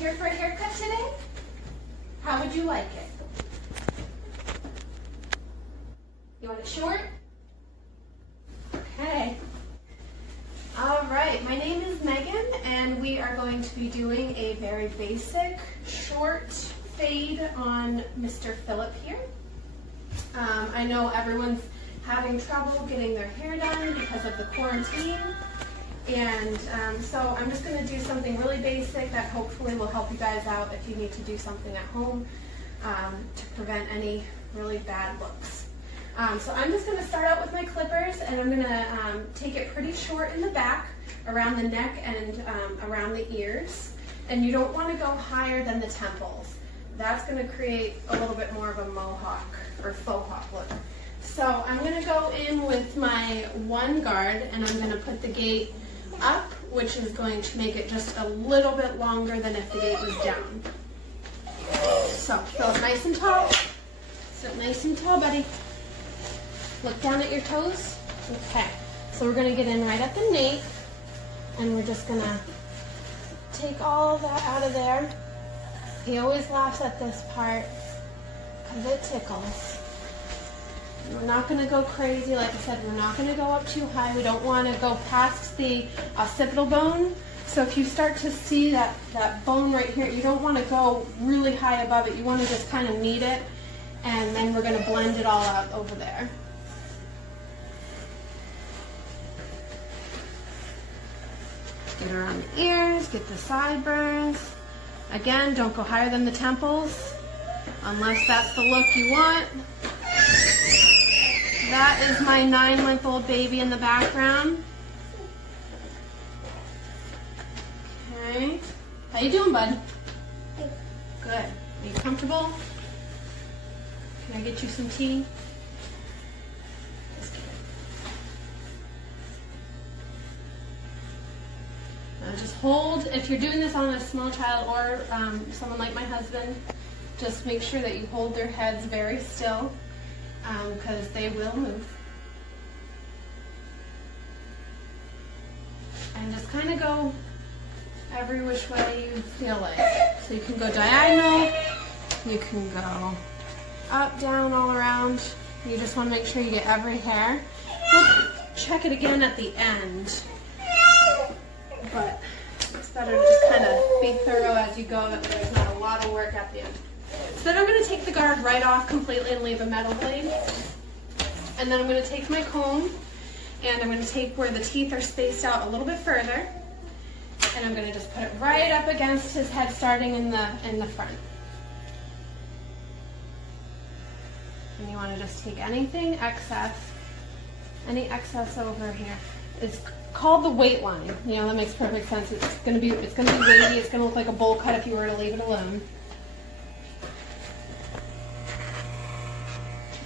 here for a haircut today? How would you like it? You want it short? Okay. All right, my name is Megan, and we are going to be doing a very basic, short fade on Mr. Philip here. I know everyone's having trouble getting their hair done because of the quarantine, and so I'm just going to do something really basic that hopefully will help you guys out if you need to do something at home to prevent any really bad looks. So I'm just going to start out with my clippers, and I'm going to take it pretty short in the back, around the neck and around the ears. And you don't want to go higher than the temples. That's going to create a little bit more of a mohawk or faux hawk look. So I'm going to go in with my one guard, and I'm going to put the gate up, which is going to make it just a little bit longer than if the gate was down. So fill it nice and tall. Sit nice and tall, buddy. Look down at your toes. Okay. So we're going to get in right at the nape, and we're just going to take all of that out of there. He always laughs at this part because it tickles. We're not going to go crazy. Like I said, we're not going to go up too high. We don't want to go past the occipital bone. So if you start to see that bone right here, you don't want to go really high above it. You want to just kind of knead it, and then we're going to blend it all out over there. Get around the ears, get the sideburns. Again, don't go higher than the temples, unless that's the look you want. That is my 9-month-old baby in the background. Okay. How you doing, bud? Good. Are you comfortable? Can I get you some tea? Just kidding. Now just hold, if you're doing this on a small child or someone like my husband, just make sure that you hold their heads very still. Because they will move. And just kind of go every which way you feel like. So you can go diagonal, you can go up, down, all around. You just want to make sure you get every hair. We'll check it again at the end. But it's better to just kind of be thorough as you go. There's not a lot of work at the end. So then I'm going to take the guard right off completely and leave a metal blade. And then I'm going to take my comb, and I'm going to take where the teeth are spaced out a little bit further, and I'm going to just put it right up against his head, starting in the front. And you want to just take anything excess, any excess over here. It's called the weight line. You know, that makes perfect sense. It's going to be weighty. It's going to look like a bowl cut if you were to leave it alone.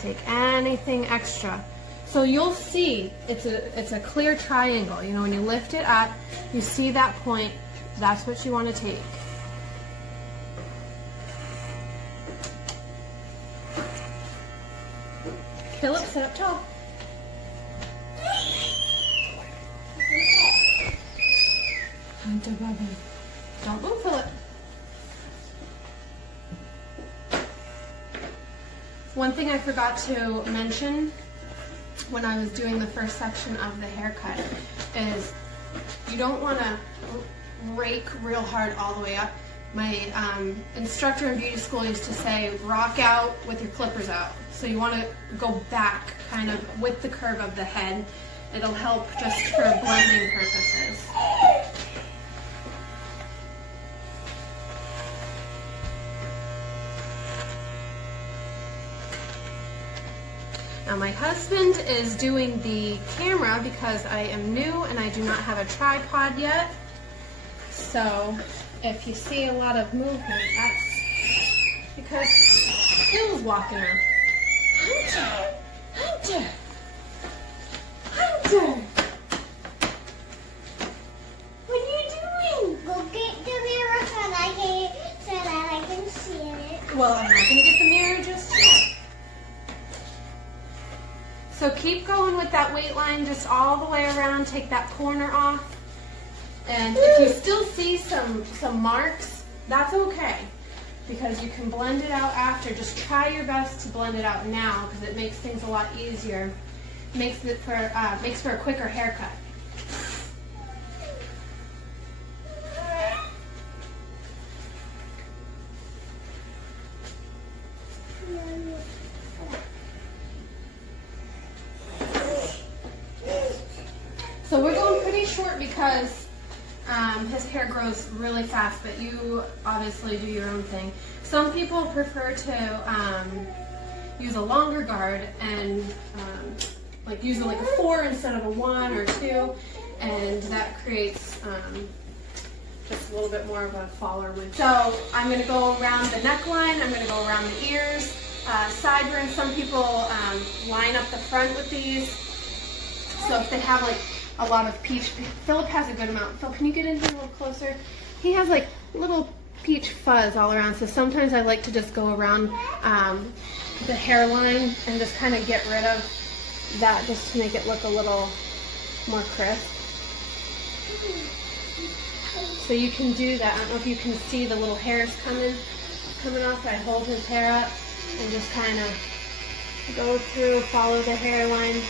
Take anything extra. So you'll see it's a clear triangle. You know, when you lift it up, you see that point. That's what you want to take. Philip, sit up tall. Hunter Bubba. Don't move, Philip. One thing I forgot to mention when I was doing the first section of the haircut is you don't want to rake real hard all the way up. My instructor in beauty school used to say, rock out with your clippers out. So you want to go back kind of with the curve of the head. It'll help just for blending purposes. Now my husband is doing the camera because I am new and I do not have a tripod yet. So if you see a lot of movement, that's because Phil's walking around. Hunter! Hunter! Hunter! What are you doing? Go get the mirror so that I can see it. Well, I'm not going to get the mirror just yet. So keep going with that weight line just all the way around. Take that corner off. And if you still see some marks, that's okay, because you can blend it out after. Just try your best to blend it out now, because it makes things a lot easier. Makes for a quicker haircut. So we're going pretty short because his hair grows really fast, but you obviously do your own thing. Some people prefer to use a longer guard and like use like a 4 instead of a 1 or 2, and that creates just a little bit more of a faller look. So I'm going to go around the neckline, I'm going to go around the ears, sideburns. Some people line up the front with these. So if they have like a lot of peach, Philip has a good amount. Phil, can you get in here a little closer? He has like little peach fuzz all around, so sometimes I like to just go around the hairline and just kind of get rid of that, just to make it look a little more crisp. So you can do that. I don't know if you can see the little hairs coming off. I hold his hair up and just kind of go through, follow the hairline.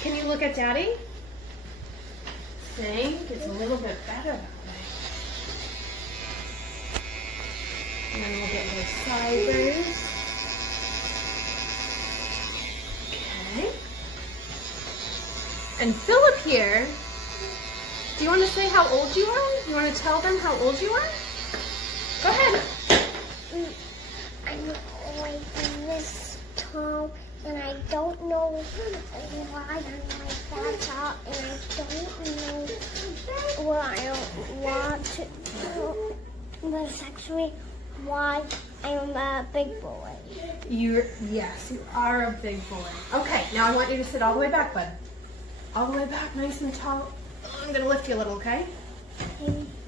Can you look at Daddy? Think it's a little bit better that way. And then we'll get those sideburns. Okay. And Philip here, do you want to say how old you are? You want to tell them how old you are? Go ahead. I'm like this tall, and I don't know why I'm like that tall, and I don't know why I don't want to, but it's actually why I'm a big boy. Yes, you are a big boy. Okay, now I want you to sit all the way back, bud. All the way back, nice and tall. I'm gonna lift you a little, okay?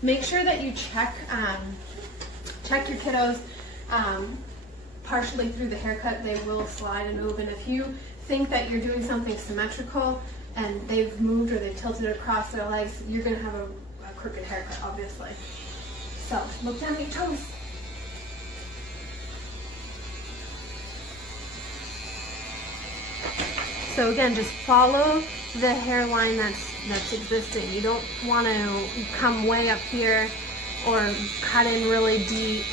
Make sure that you check your kiddos partially through the haircut. They will slide and move, and if you think that you're doing something symmetrical and they've moved or they've tilted across their legs, you're gonna have a crooked haircut, obviously. So look down at your toes. So again, just follow the hairline that's existing. You don't want to come way up here or cut in really deep.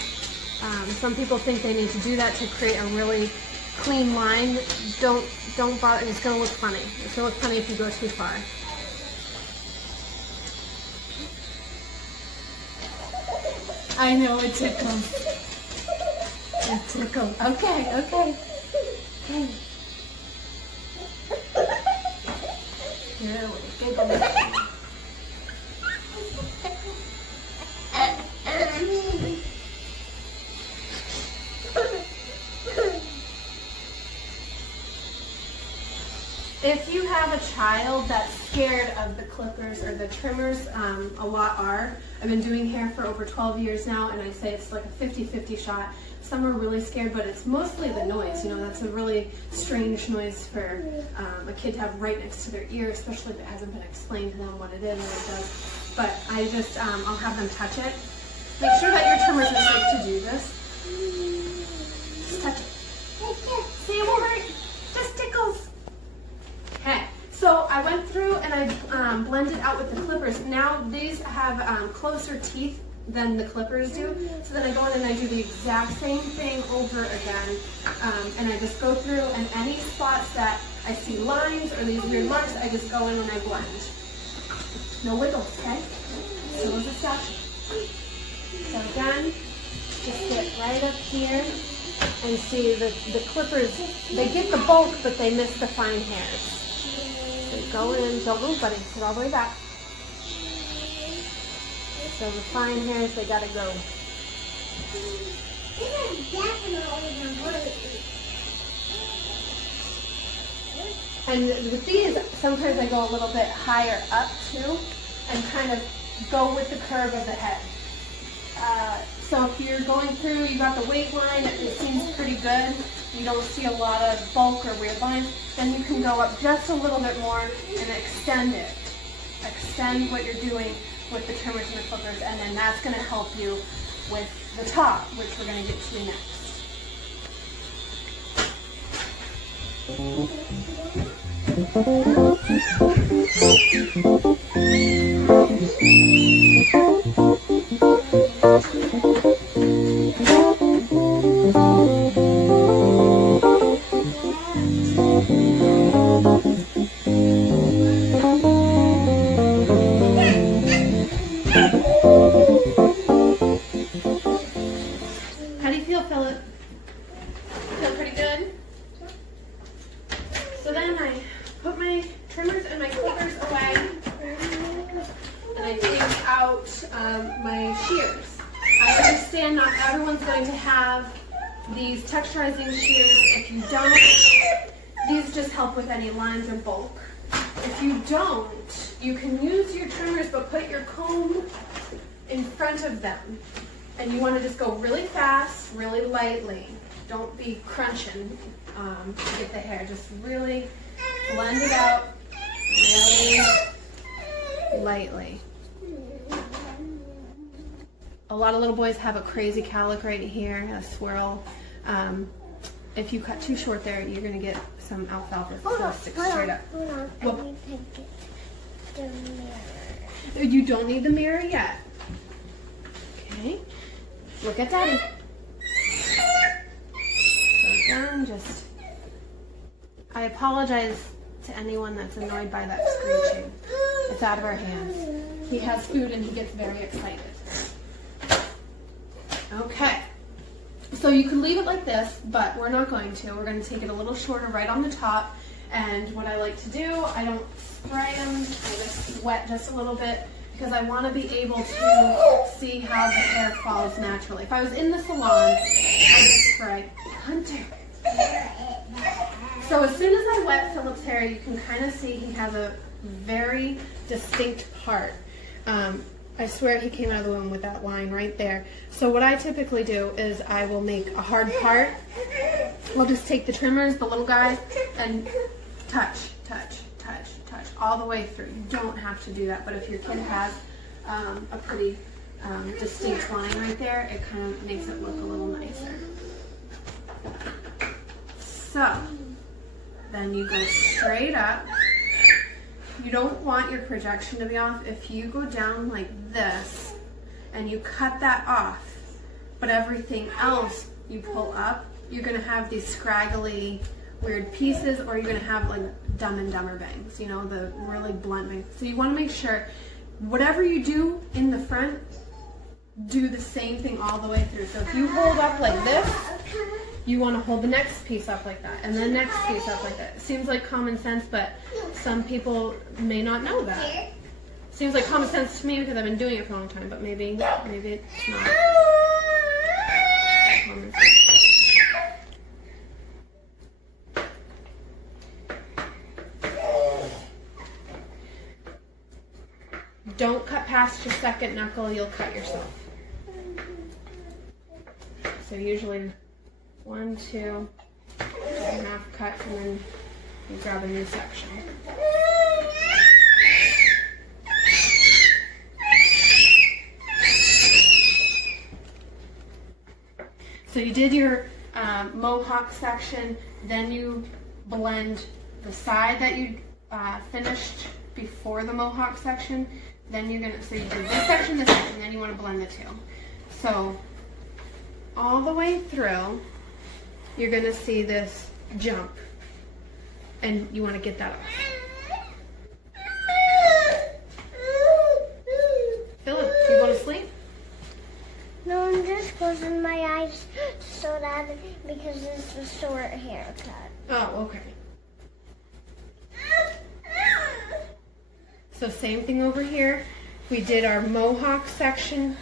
Some people think they need to do that to create a really clean line. Don't bother. It's going to look funny. It's going to look funny if you go too far. I know it tickles. It tickles. Okay. Okay. Here we go. If you have a child that's scared of the clippers or the trimmers, a lot are. I've been doing hair for over 12 years now, and I say it's like a 50-50 shot. Some are really scared, but it's mostly the noise. You know, that's a really strange noise for a kid to have right next to their ear, especially if it hasn't been explained to them what it is and what it does. But I just, I'll have them touch it. Make sure that your trimmers are safe to do this. Just touch it. See, it won't hurt. Just tickles. Okay, so I went through and I blended out with the clippers. Now these have closer teeth than the clippers do. So then I go in and I do the exact same thing over again. And I just go through, and any spots that I see lines or these weird marks, I just go in when I blend. No wiggles, okay? So is a statue. So again, just get right up here and see the clippers, they get the bulk, but they miss the fine hairs. So go in, don't move, buddy, sit all the way back. So the fine hairs, they gotta go. And with these, sometimes I go a little bit higher up too, and kind of go with the curve of the head. So if you're going through, you got the wave line, it seems pretty good, you don't see a lot of bulk or weird lines, then you can go up just a little bit more and extend it. Extend what you're doing with the trimmers and the clippers, and then that's going to help you with the top, which we're going to get to next. How do you feel, Philip? Feel pretty good? So then I put my trimmers and my clippers away, and I take out my shears. I understand not everyone's going to have these texturizing shears. If you don't, these just help with any lines or bulk. If you don't, you can use your trimmers, but put your comb in front of them. And you want to just go really fast, really lightly. Don't be crunching to get the hair. Just really blend it out really lightly. A lot of little boys have a crazy cowlick right here, a swirl. If you cut too short there, you're going to get some alfalfa. It's going to stick straight up. Hold on. Well, I need to get the mirror. you don't need the mirror yet. Okay. Look at Daddy. So again, just, I apologize to anyone that's annoyed by that screeching. It's out of our hands. He has food and he gets very excited. Okay. So you can leave it like this, but we're not going to. We're going to take it a little shorter right on the top. And what I like to do, I don't spray them. I just wet just a little bit, because I want to be able to see how the hair falls naturally. If I was in the salon, I'd just spray. Hunter. So as soon as I wet Philip's hair, you can kind of see he has a very distinct part. I swear he came out of the womb with that line right there. So what I typically do is I will make a hard part. We'll just take the trimmers, the little guys, and touch, touch, touch, touch, all the way through. You don't have to do that, but if your kid has a pretty distinct line right there, it kind of makes it look a little nicer. So, then you go straight up. You don't want your projection to be off. If you go down like this and you cut that off, but everything else you pull up, you're going to have these scraggly weird pieces, or you're going to have like Dumb and Dumber bangs, you know, the really blunt bangs. So you want to make sure whatever you do in the front, do the same thing all the way through. So if you hold up like this, you want to hold the next piece up like that, and the next piece up like that. It seems like common sense, but some people may not know that. Seems like common sense to me because I've been doing it for a long time, but maybe it's not common sense. Don't cut past your second knuckle, you'll cut yourself. So usually 1, 2, and half cut, and then you grab a new section. So you did your mohawk section, then you blend the side that you finished before the mohawk section. Then you're gonna, so you did this section, then you want to blend the two. So all the way through, you're going to see this jump, and you want to get that off. Philip, do you go to sleep? No, I'm just closing my eyes so that because it's a short haircut. Oh, okay. So same thing over here. We did our mohawk section.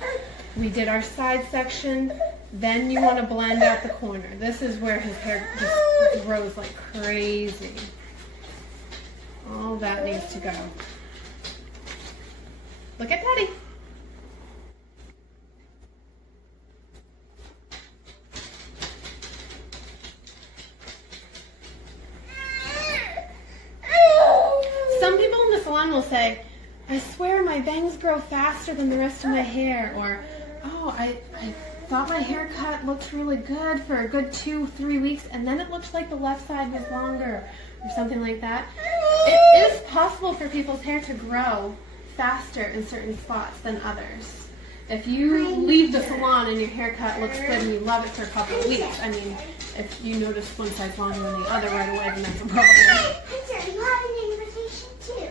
We did our side section. Then you want to blend out the corner. This is where his hair just grows like crazy. All that needs to go. Look at Daddy. Some people in the salon will say, I swear my bangs grow faster than the rest of my hair. Or, oh, I thought my haircut looked really good for a good 2-3 weeks, and then it looked like the left side was longer, or something like that. It is possible for people's hair to grow faster in certain spots than others. If you leave the salon and your haircut looks good and you love it for a couple of weeks, I mean, if you notice one side's longer than the other right away, then that's a problem. Hunter, you have an invitation too.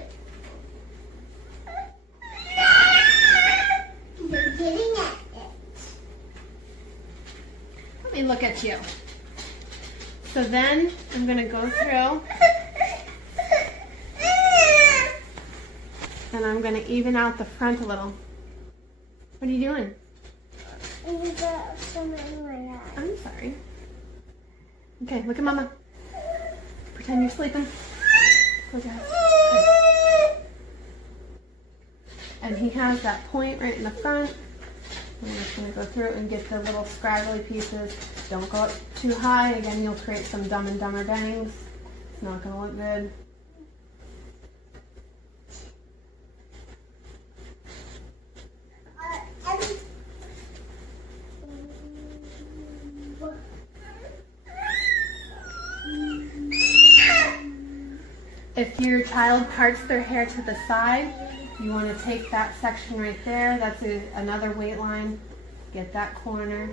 You're getting at it. Let me look at you. So then I'm going to go through and I'm going to even out the front a little. What are you doing? You got some in my eye. I'm sorry. Okay, look at Mama. Pretend you're sleeping. Look at her. And he has that point right in the front. I'm just going to go through and get the little scraggly pieces. Don't go up too high. Again, you'll create some Dumb and Dumber bangs. It's not going to look good. If your child parts their hair to the side, you want to take that section right there. That's another weight line. Get that corner.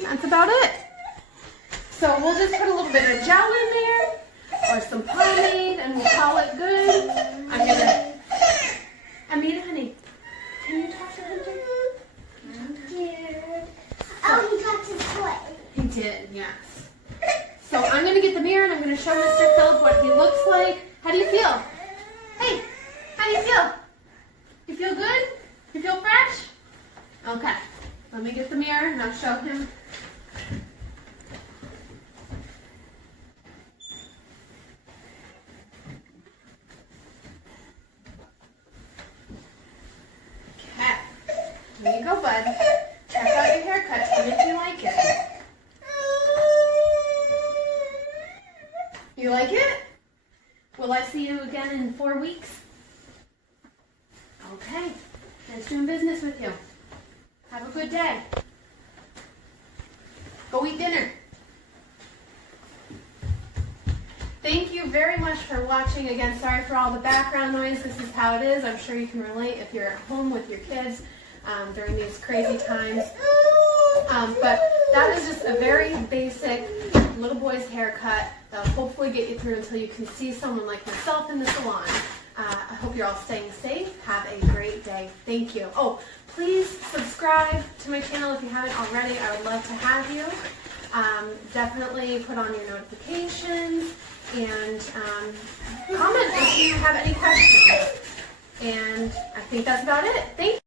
That's about it. So we'll just put a little bit of gel in there or some pomade and we'll call it good. Amita, honey, can you talk to Hunter? Oh, he got his foot. He did, yes. So I'm going to get the mirror and I'm going to show Mr. Philip what he looks like. How do you feel? Hey, how do you feel? You feel good? You feel fresh? Okay. Let me get the mirror and I'll show him. Okay. Here you go, bud. Check out your haircut. Tell me if you like it. You like it? Will I see you again in 4 weeks? Okay. Nice doing business with you. Have a good day. Go eat dinner. Thank you very much for watching. Again, sorry for all the background noise. This is how it is. I'm sure you can relate if you're at home with your kids during these crazy times. But that is just a very basic little boy's haircut that will hopefully get you through until you can see someone like myself in the salon. I hope you're all staying safe. Have a great day. Thank you. Oh, please subscribe to my channel if you haven't already. I would love to have you. Definitely put on your notifications and comment if you have any questions. And I think that's about it. Thank you.